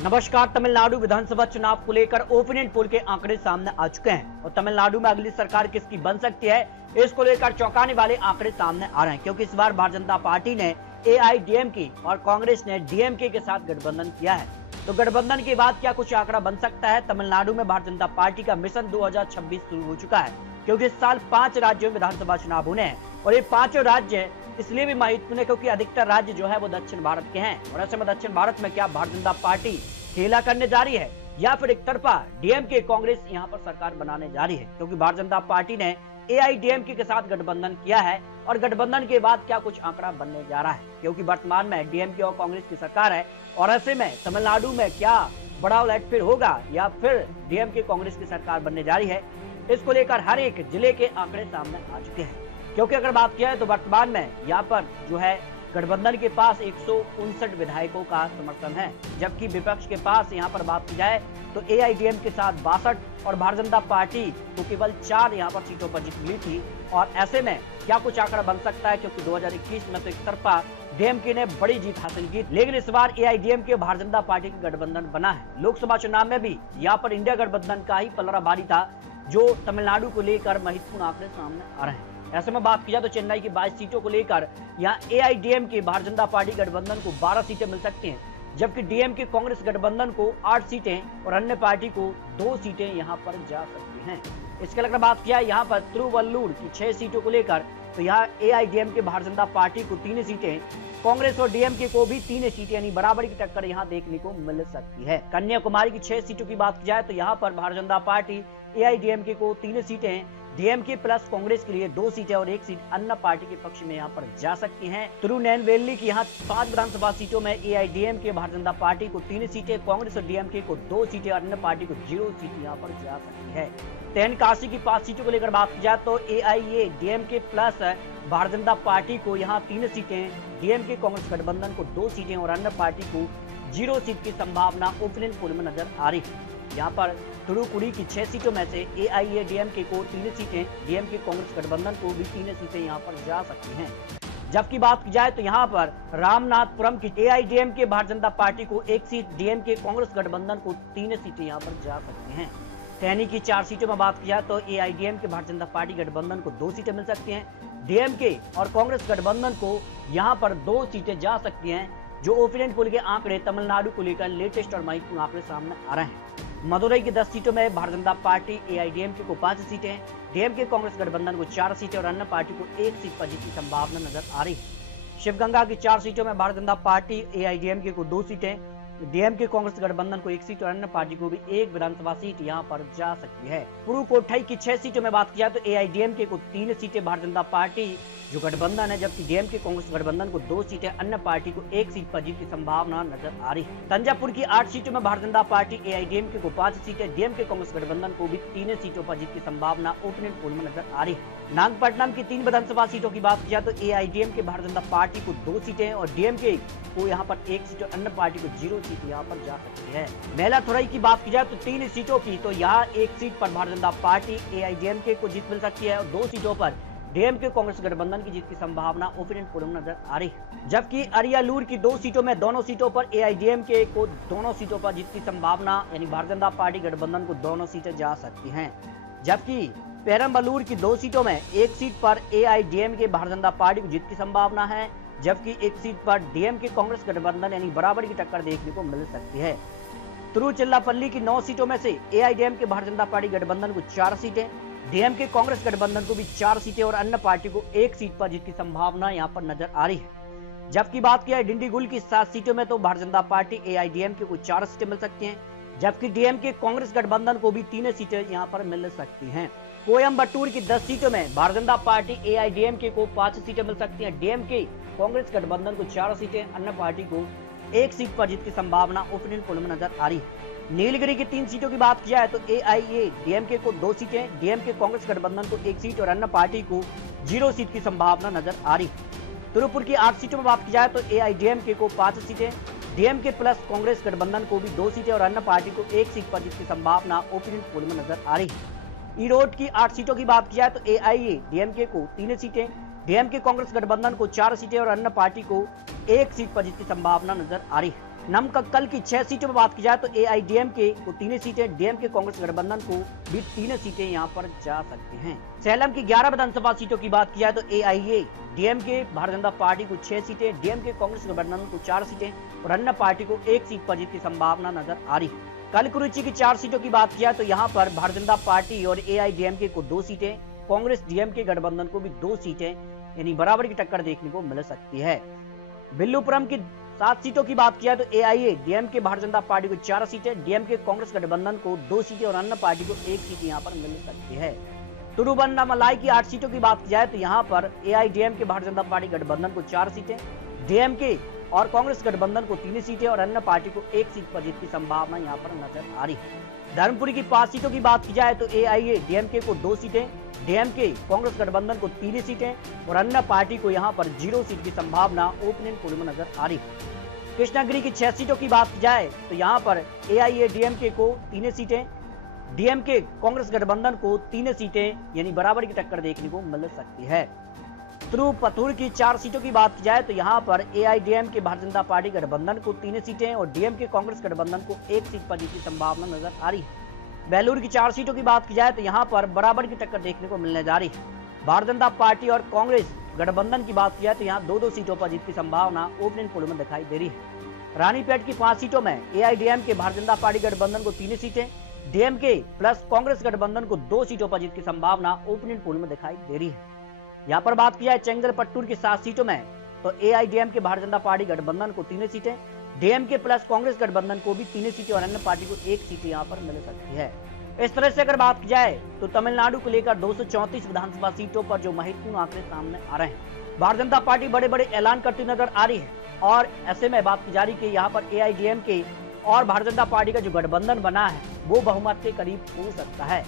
नमस्कार। तमिलनाडु विधानसभा चुनाव को लेकर ओपिनियन पोल के आंकड़े सामने आ चुके हैं और तमिलनाडु में अगली सरकार किसकी बन सकती है, इसको लेकर चौंकाने वाले आंकड़े सामने आ रहे हैं। क्योंकि इस बार भारतीय जनता पार्टी ने एआईडीएमके और कांग्रेस ने डीएमके के साथ गठबंधन किया है। तो गठबंधन के बाद क्या कुछ आंकड़ा बन सकता है? तमिलनाडु में भारतीय जनता पार्टी का मिशन 2026 शुरू हो चुका है, क्योंकि इस साल 5 राज्यों में विधानसभा चुनाव होने हैं और ये पांचों राज्य इसलिए भी महत्वपूर्ण है क्योंकि अधिकतर राज्य जो है वो दक्षिण भारत के हैं। और ऐसे में दक्षिण भारत में क्या भारतीय जनता पार्टी खेला करने जा रही है या फिर एक तरफा डीएमके कांग्रेस यहाँ पर सरकार बनाने जा रही है? क्योंकि भारतीय जनता पार्टी ने एआईडीएमके के साथ गठबंधन किया है और गठबंधन के बाद क्या कुछ आंकड़ा बनने जा रहा है, क्योंकि वर्तमान में डीएमके और कांग्रेस की सरकार है। और ऐसे में तमिलनाडु में क्या बड़ा उलटफेर होगा या फिर डीएमके कांग्रेस की सरकार बनने जा रही है, इसको लेकर हर एक जिले के आंकड़े सामने आ चुके हैं। क्योंकि अगर बात किया है तो वर्तमान में यहाँ पर जो है गठबंधन के पास 159 विधायकों का समर्थन है, जबकि विपक्ष के पास यहाँ पर बात की जाए तो एआईडीएम के साथ 62 और भारतीय जनता पार्टी को केवल 4 यहाँ पर सीटों पर जीत मिली थी। और ऐसे में क्या कुछ आंकड़ा बन सकता है, क्योंकि 2021 में तो एक तरफा डीएमके ने बड़ी जीत हासिल की, लेकिन इस बार एआईडीएमके भारतीय जनता पार्टी का गठबंधन बना है। लोकसभा चुनाव में भी यहाँ पर इंडिया गठबंधन का ही पलड़ा भारी था, जो तमिलनाडु को लेकर महत्वपूर्ण आंकड़े सामने आ रहे हैं। ऐसे में बात की जाए तो चेन्नई की 22 सीटों को लेकर यहाँ एआईडीएमके भारतीय जनता पार्टी गठबंधन को 12 सीटें मिल सकती हैं, जबकि डीएमके कांग्रेस गठबंधन को 8 सीटें और अन्य पार्टी को 2 सीटें यहाँ पर जा सकती हैं। इसके अलावा बात किया यहाँ पर तिरुवल्लुर की 6 सीटों को लेकर तो यहाँ एआईडीएमके भारतीय जनता पार्टी को 3 सीटें, कांग्रेस और डीएमके को भी 3 सीटें यानी बराबरी की टक्कर यहाँ देखने को मिल सकती है। कन्याकुमारी की 6 सीटों की बात की जाए तो यहाँ पर भारतीय जनता पार्टी एआईडीएमके को 3 सीटें, डीएमके प्लस कांग्रेस के लिए 2 सीटें और 1 सीट अन्य पार्टी के पक्ष में यहाँ पर जा सकती हैं। तिरुनेलवेली की यहाँ 5 विधानसभा सीटों में एआईडीएमके भारतीय जनता पार्टी को 3 सीटें, कांग्रेस और डीएमके को 2 सीटें और अन्य पार्टी को 0 सीट यहाँ पर जा सकती है। तेनकासी की 5 सीटों को लेकर बात की जाए तो AIADMK plus Bharatiya Janata party को यहाँ 3 सीटें, डीएमके कांग्रेस गठबंधन को 2 सीटें और अन्य पार्टी को 0 सीट की संभावना ओपिनियन पोल में नजर आ रही है। यहाँ पर तुड़ुकुड़ी की 6 सीटों में से एआईडीएमके को 3 सीटें, डीएमके कांग्रेस गठबंधन को भी 3 सीटें यहाँ पर जा सकती हैं। जबकि बात की जाए तो यहाँ पर रामनाथपुरम की एआईडीएमके भारतीय जनता पार्टी को 1 सीट, डीएमके कांग्रेस गठबंधन को 3 सीटें यहाँ पर जा सकती हैं। टहनी की 4 सीटों में बात की जाए तो एआईडीएमके भारतीय जनता पार्टी गठबंधन को 2 सीटें मिल सकती हैं, डीएमके और कांग्रेस गठबंधन को यहाँ पर 2 सीटें जा सकती हैं। जो ओपिनियन पोल के आंकड़े तमिलनाडु को लेकर लेटेस्ट और महत्वपूर्ण आंकड़े सामने आ रहे हैं। मदुरई की 10 सीटों में भारतीय जनता पार्टी एआईडीएमके को 5 सीटें, डीएमके कांग्रेस गठबंधन को 4 सीटें और अन्य पार्टी को 1 सीट पर जीत की संभावना नजर आ रही है। शिवगंगा की 4 सीटों में भारतीय जनता पार्टी एआईडीएमके को 2 सीटें, डीएमके कांग्रेस गठबंधन को 1 सीट और अन्य पार्टी को भी 1 विधानसभा सीट यहां पर जा सकती है। पुडुकोट्टई की 6 सीटों में बात की जाए तो एआईडीएमके को 3 सीटें भारतीय जनता पार्टी जो गठबंधन है, जबकि डीएमके कांग्रेस गठबंधन को 2 सीटें, अन्य पार्टी को 1 सीट पर जीत की संभावना नजर आ रही है। तंजापुर की 8 सीटों में भारतीय जनता पार्टी एआईडीएमके को 5 सीटें, डीएमके कांग्रेस गठबंधन को भी 3 सीटों पर जीत की संभावना ओपिनियन पोल में नजर आ रही है। नागपट्टनम की 3 विधानसभा सीटों की बात की जाए तो एआईडीएमके भारतीय जनता पार्टी को 2 सीटें और डीएमके को यहाँ पर 1 सीट और अन्य पार्टी को 0 सीट यहाँ पर जा सकती है। मेलाथुरई की बात की जाए तो 3 सीटों की तो यहाँ 1 सीट पर भारतीय जनता पार्टी एआईडीएमके को जीत मिल सकती है और 2 सीटों पर डीएमके कांग्रेस गठबंधन की जीत की संभावना ओपिनियन पोल में नजर आ रही है। जबकि अरियालूर की 2 सीटों में दोनों सीटों पर एआईडीएमके को दोनों सीटों पर जीत की संभावना यानी भारतीय जनता पार्टी गठबंधन को दोनों सीटें जा सकती हैं। जबकि पेरम्बलूर की 2 सीटों में 1 सीट पर एआईडीएमके भारतीय जनता पार्टी को जीत की संभावना है, जबकि 1 सीट पर डीएमके कांग्रेस गठबंधन यानी बराबरी की टक्कर देखने को मिल सकती है। तिरुचिरापल्ली की 9 सीटों में से एआईडीएमके भारतीय जनता पार्टी गठबंधन को 4 सीटें, डीएमके कांग्रेस गठबंधन को भी 4 सीटें और अन्य पार्टी को 1 सीट पर जीत की संभावना यहां पर नजर आ रही है। जबकि बात किया डिंडीगुल की 7 सीटों में तो भारतीय जनता पार्टी एआईडीएमके को 4 सीटें मिल सकती हैं, जबकि डीएमके कांग्रेस गठबंधन को भी 3 सीटें यहां पर मिल सकती हैं। कोयम्बटूर की 10 सीटों में भारतीय जनता पार्टी एआईडीएमके को 5 सीटें मिल सकती हैं, डीएमके कांग्रेस गठबंधन को 4 सीटें, अन्य पार्टी को 1 सीट पर जीत की संभावना ओपिनियन पोल में नजर आ रही है। नीलगिरी की 3 सीटों की बात की जाए तो एआईडीएमके को 2 सीटें, डीएमके कांग्रेस गठबंधन को 1 सीट और अन्य पार्टी को 0 सीट की संभावना नजर आ रही है। तिरुपुर की 8 सीटों में बात की जाए तो एआईडीएमके को 5 सीटें, डीएमके प्लस कांग्रेस गठबंधन को भी 2 सीटें और अन्य पार्टी को 1 सीट पर जीत की संभावना ओपिनियन पोल में नजर आ रही है। ईरोड की 8 सीटों की बात की जाए तो एआईडीएमके को 3 सीटें, डीएमके कांग्रेस गठबंधन को 4 सीटें और अन्य पार्टी को 1 सीट पर जीत की संभावना नजर आ रही है। नमक्कल की 6 सीटों पर बात की जाए तो एआईडीएमके को 3 सीटें, डीएमके कांग्रेस गठबंधन को भी 3 सीटें यहां पर जा सकती हैं। सेलम की 11 विधानसभा सीटों की बात की जाए तो एआईएडीएमके भारतीय जनता पार्टी को 6 सीटें, डीएमके कांग्रेस गठबंधन को 4 सीटें और अन्य पार्टी को 1 सीट पर जीत की संभावना नजर आ रही है। कलकुरुचि की 4 सीटों की बात की जाए तो यहाँ पर भारतीय जनता पार्टी और एआईडीएमके को 2 सीटें, कांग्रेस डीएमके गठबंधन को भी 2 सीटें यानी बराबर की टक्कर देखने को मिल सकती है। बिल्लुपुरम की 7 सीटों की बात किया तो एआईएडीएमके भारतीय जनता पार्टी को 4 सीटें, डीएमके कांग्रेस गठबंधन को 2 सीटें और अन्य पार्टी को 1 सीट यहां पर मिल सकती है। तिरुवन्नामलाई की 8 सीटों की बात की जाए तो यहां पर एआईडीएमके भारतीय जनता पार्टी गठबंधन को 4 सीटें, डीएमके और कांग्रेस गठबंधन को 3 सीटें और अन्य पार्टी को 1 सीट पर जीत की संभावना यहां पर नजर आ रही है। धर्मपुरी की 5 सीटों की बात की जाए तो एआईएडीएमके को 2 सीटें, डीएमके कांग्रेस गठबंधन को 3 सीटें और अन्य पार्टी को यहां पर 0 सीट की संभावना ओपनिंग पोल में नजर आ रही है। कृष्णागिरी की 6 सीटों की बात की जाए तो यहां पर एआईएडीएमके को 3 सीटें, डीएमके कांग्रेस गठबंधन को 3 सीटें यानी बराबर की टक्कर देखने को मिल सकती है। तिरुपतुर की 4 सीटों की बात की जाए तो यहां पर एआईडीएमके भारतीय जनता पार्टी गठबंधन को 3 सीटें और डीएमके कांग्रेस गठबंधन को 1 सीट पर जीत की संभावना नजर आ रही है। बेलूर की 4 सीटों की बात की जाए तो यहां पर बराबर की टक्कर देखने को मिलने जा रही है। भारतीय जनता पार्टी और कांग्रेस गठबंधन की बात की जाए तो यहां 2-2 सीटों पर जीत की संभावना ओपनिंग पोल में दिखाई दे रही है। रानीपेट की 5 सीटों में एआईडीएमके भारतीय जनता पार्टी गठबंधन को 3 सीटें, डीएमके प्लस कांग्रेस गठबंधन को 2 सीटों पर जीत की संभावना ओपनिंग पोल में दिखाई दे रही है। यहाँ पर बात की जाए चेंगलपट्टूर की 7 सीटों में तो एआईडीएमके भारतीय जनता पार्टी गठबंधन को 3 सीटें, डीएमके प्लस कांग्रेस गठबंधन को भी 3 सीटें और अन्य पार्टी को 1 सीट यहाँ पर मिल सकती है। इस तरह से अगर बात की जाए तो तमिलनाडु को लेकर 234 विधानसभा सीटों पर जो महत्वपूर्ण आंकड़े सामने आ रहे हैं, भारतीय जनता पार्टी बड़े बड़े ऐलान करती नजर आ रही है और ऐसे में बात की जा रही है कि यहाँ पर एआईडीएमके और भारतीय जनता पार्टी का जो गठबंधन बना है वो बहुमत के करीब हो सकता है,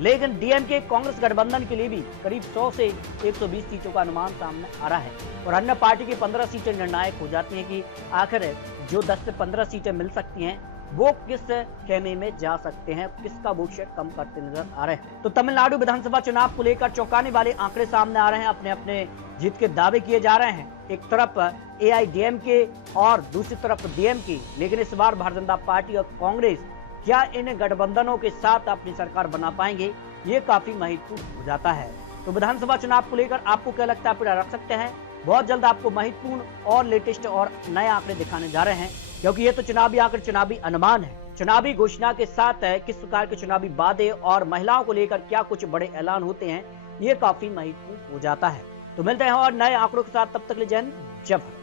लेकिन डीएमके कांग्रेस गठबंधन के लिए भी करीब 100 से 120 सीटों का अनुमान सामने आ रहा है और अन्य पार्टी की 15 सीटें निर्णायक हो जाती हैं कि आखिर जो 10 से 15 सीटें मिल सकती हैं वो किस खेमे में जा सकते हैं, किसका वोट शेयर कम करते नजर आ रहे हैं। तो तमिलनाडु विधानसभा चुनाव को लेकर चौंकाने वाले आंकड़े सामने आ रहे हैं, अपने अपने जीत के दावे किए जा रहे हैं। एक तरफ एआईडीएमके और दूसरी तरफ डीएमके, लेकिन इस बार भारतीय जनता पार्टी और कांग्रेस क्या इन गठबंधनों के साथ अपनी सरकार बना पाएंगे, ये काफी महत्वपूर्ण हो जाता है। तो विधानसभा चुनाव को लेकर आपको क्या लगता है, आप रख सकते हैं। बहुत जल्द आपको महत्वपूर्ण और लेटेस्ट और नए आंकड़े दिखाने जा रहे हैं, क्योंकि ये तो चुनावी आंकड़े, चुनावी अनुमान है, चुनावी घोषणा के साथ है किस प्रकार के चुनावी वादे और महिलाओं को लेकर क्या कुछ बड़े ऐलान होते हैं, ये काफी महत्वपूर्ण हो जाता है। तो मिलते हैं और नए आंकड़ों के साथ, तब तक ले जय हिंद, जय भारत।